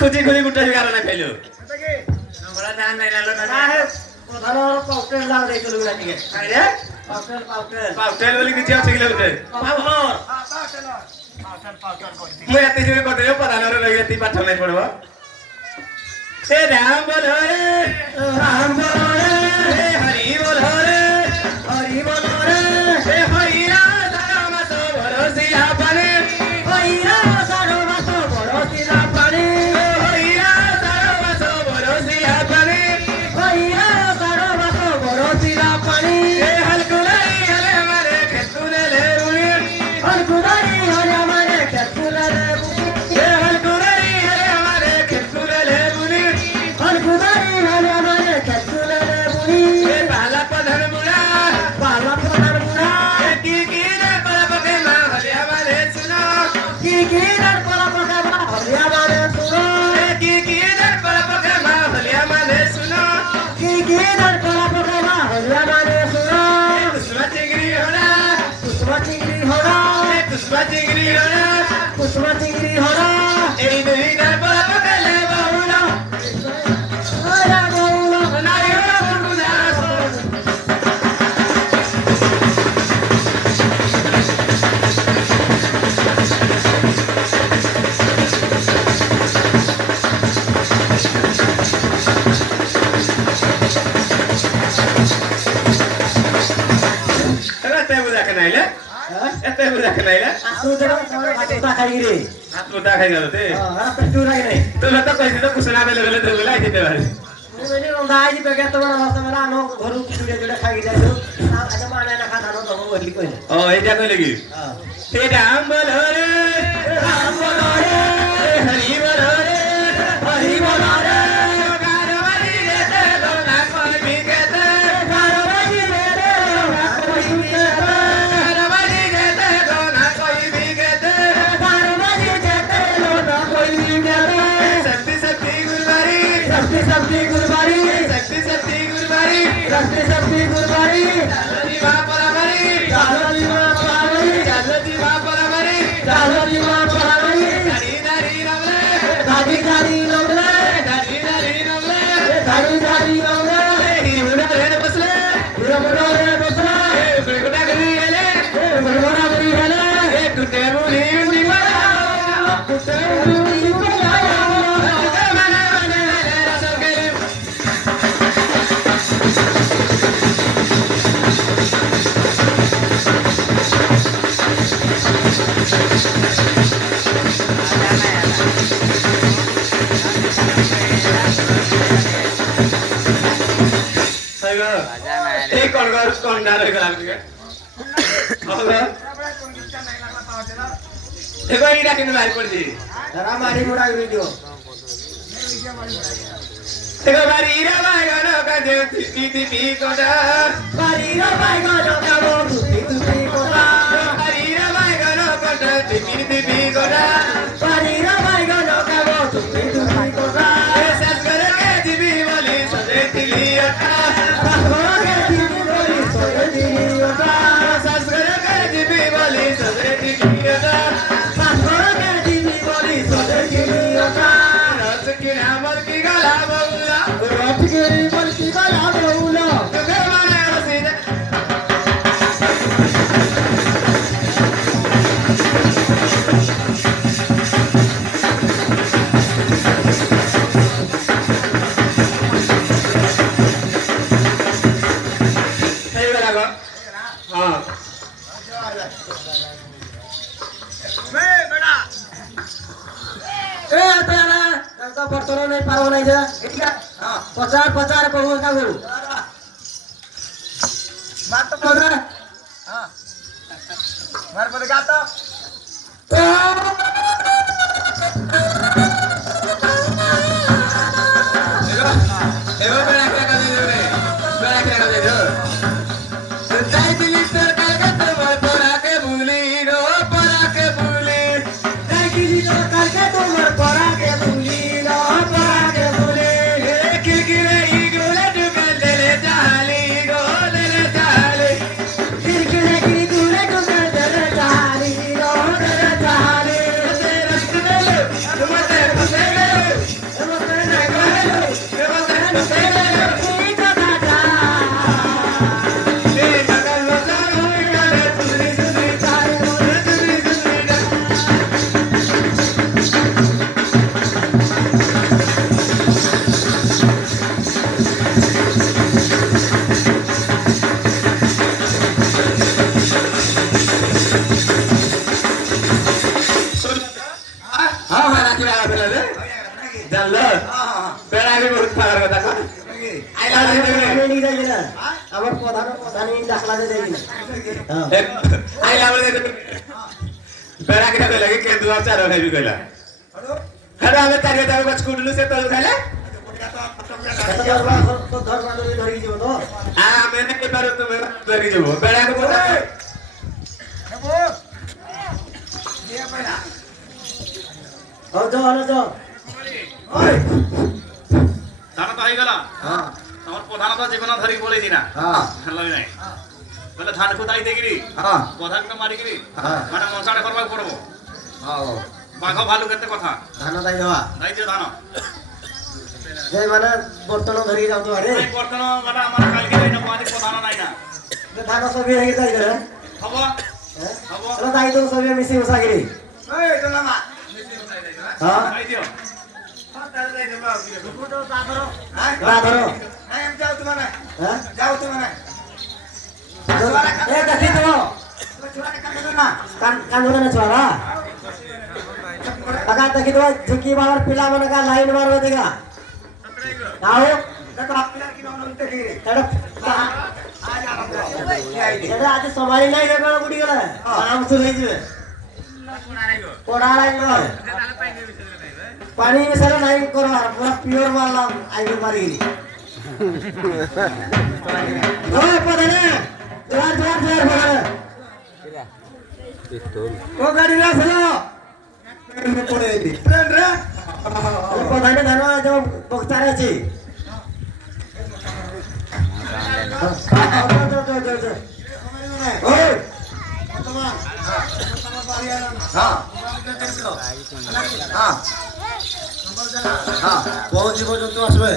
খুজি খুজি গুটা জোগাৰ নাই পাইলো বড়া জান নাই লালো না হে প্রধানৰ পাউটেল লাগ দেই চলু লাগে আরে পাউটেল পাউটেল বলি কিছু আছে কি লাগে পাউটেল মই এতে যে কত রে প্রধানৰ লাগি এতি পাঠ নাই পড়ব এ রাম বল রে এ হরি বল রে এ হইরা সারমা তো ভরসিলা পানি হইরা সারমা তো ভরসিলা পানি হইরা সারমা তো ভরসিলা পানি হইরা সারমা তো ভরসিলা পানি এ হলকুলাই হলে মারে খেতুলে লে উনি হলকুলাই হলে মারে খেতুলে লে এ হলকুলাই হলে মারে খেতুলে লে উনি হলকুলাই হলে মারে খেতুলে লে উনি এ পালা প্রধান মুড়া কি রে পালা পকে মা হলিয়া মারে শুনো কি রে পালা পকে মা হলিয়া মারে শুনো কি রে পালা পকে মা হলিয়া মারে শুনো কি রে পালা পকে মা হলিয়া মারে শুনো কুসুমা চিংড়ি হোড়া কুসুমা চিংড়ি হোড়া এই দুই দার পালা পকে লে বাউলা ওরা বাউলা নাই ওরা বুনা এতে বুঝা কেনাইলে এতে বুঝা কেনাইলে আসু দেবা ভাতটা খাই রে হাত মুটা খাই গেল তে হ্যাঁ পেটু লাগে নাই তোলা তো কইছি তো কুসনা বেলে বেলে তো বেলা খেতে পারে মেনে রন্ধাই দি বেগে তোমার অবস্থা মেলা আনো ঘরু চুড়ে চুড়ে খাই যাইছো আচ্ছা মানে না খানা তো বলি কইলে ও এইটা কইলে কি হ্যাঁ তে রাম বল রে হরি বল রে হরি বল রে গারবারি রে তে দোলা কোন বিকেতে গারবারি রে তে দোলা কোন বিকেতে গারবারি রে তে দোলা কোন বিকেতে গারবারি রে তে দোলা কোন বিকেতে সত্যি সত্যি গুরবারি সত্যি সত্যি গুরবারি সত্যি সত্যি গুরবারি সত্যি সত্যি গুরবারি চালজি মা পরামারি চালজি মা পরামারি চালজি মা পরামারি চালজি মা পরামারি দাড়ি দাড়ি নমলে দাড়ি দাড়ি নমলে দাড়ি দাড়ি নমলে দাড়ি দাড়ি নমলে হিরুনা রে বসলে হিরুনা রে বসলে গুড়গুড়া গরি হেলে গুড়গুড়া গরি হেলে টুটে মুনি নিমালা টুটে মুনি নিমালা মানে মানে রসল গেলে এই কলগর কোনডা রে গলাকে হলো এগো ইডা কিনে মারি পড়ছি ধরা মারি মোড়া ভিডিও এগো বাড়ি রে বাইগন কাজে টিপি কোটা বাড়ি রে বাইগন কাবো টিপি কোটা বাড়ি রে বাইগন কোটা টিপি কোটা বাড়ি রে বাইগন কাবো টিপি কোটা এসেস করে কে দিবি বলি সদে দিলি ওটা করে কে দিবি বলি সদে দিলি ওটা এসেস করে কে দিবি বলি সদে দিলি ওটা করে কে দিবি বলি সদে দিলি ওটা রস কি নামর কি গলা বউলা রস কি বল কি গলা বউলা তোকে মানে রসিদে এই বেলা গো হ্যাঁ এ তারা তো বর্তমান নাই পারো নাই যা এদিকে হ্যাঁ প্রচার প্রচার করব কাগু মার তো প্রচার হ্যাঁ মার পরে গাতো এগো বেলা কে কাজে দেবে বেলা কে কাজে দেবে তাই দিলি তোর কালকে তোমার পড়াকে ভুলি রো পড়াকে ভুলি তাই দিলি তোর কালকে তোমার পড়াকে ভুলি রো পড়াকে ভুলি কিলকিলে ইগুলে ডুবে দেলে জালি গো দেলে জালি কিলকিলে ইগুলে ডুবে দেলে জালি গো দেলে জালি আমি নিয়ে যাই না আমার প্রধান ডাকলা দিয়ে যাই না আইলা বলে বেড়া কিনা কইলা কি কেন্দু আচার খাইবি কইলা আরে আমি তারে দাও বাচ কুডলু সে তল খাইলা তো ধর্ম ধরে যাব তো আমি নাই পারো তুমি ধরি যাব বেড়া কো বলা ও যাও ওই ধান তো হয়ে গেল হ্যাঁ আমার প্রধানত জীবন ধরি বলেছি না লই নাই বলে ধান কোথায় দেখিরি হ্যাঁ প্রধানটা মারিকিরি হ্যাঁ। মানে মশাটা করবার পড়বো হ্যাঁ বাঘ ভালু কেতে কথা ধান দাই দেওয়া তাই যে ধান যে মানে বর্তন ধরে যাও তো আরে এই বর্তমান মানে আমার কালকে নাই না বাদি প্রধান নাই না ধান সবই হয়ে যাই রে হবো হ্যাঁ হবো তাহলে তাই তো সবই মিশি মশাগিরি এই তো না হ্যাঁ তাই দিও রা ধরো আমি যাও তোমার হ্যাঁ যাও তোমার এ দেখি তো কান ধরে না ছোড়া কাকা দেখি তো ঝুঁকি বাবার পিলা মানে কা লাইন মারবে দেখা আও দেখো আপনার কি নাম দেখি এটা আজ সমারি নাই রে বড় বুড়ি গেলে আরাম সে হয়ে যাবে পড়া লাগবে পানি মিশালে নাই করো পুরো পিওর মারলাম আইবে পারি ওই পদনে জোয়ার পদনে ও গাড়ি রে চলো পড়ে দি ট্রেন রে পদনে জানো যে বক্তারে আছে ওই হ্যাঁ হ্যাঁ বহু জীবজন্তু আসবে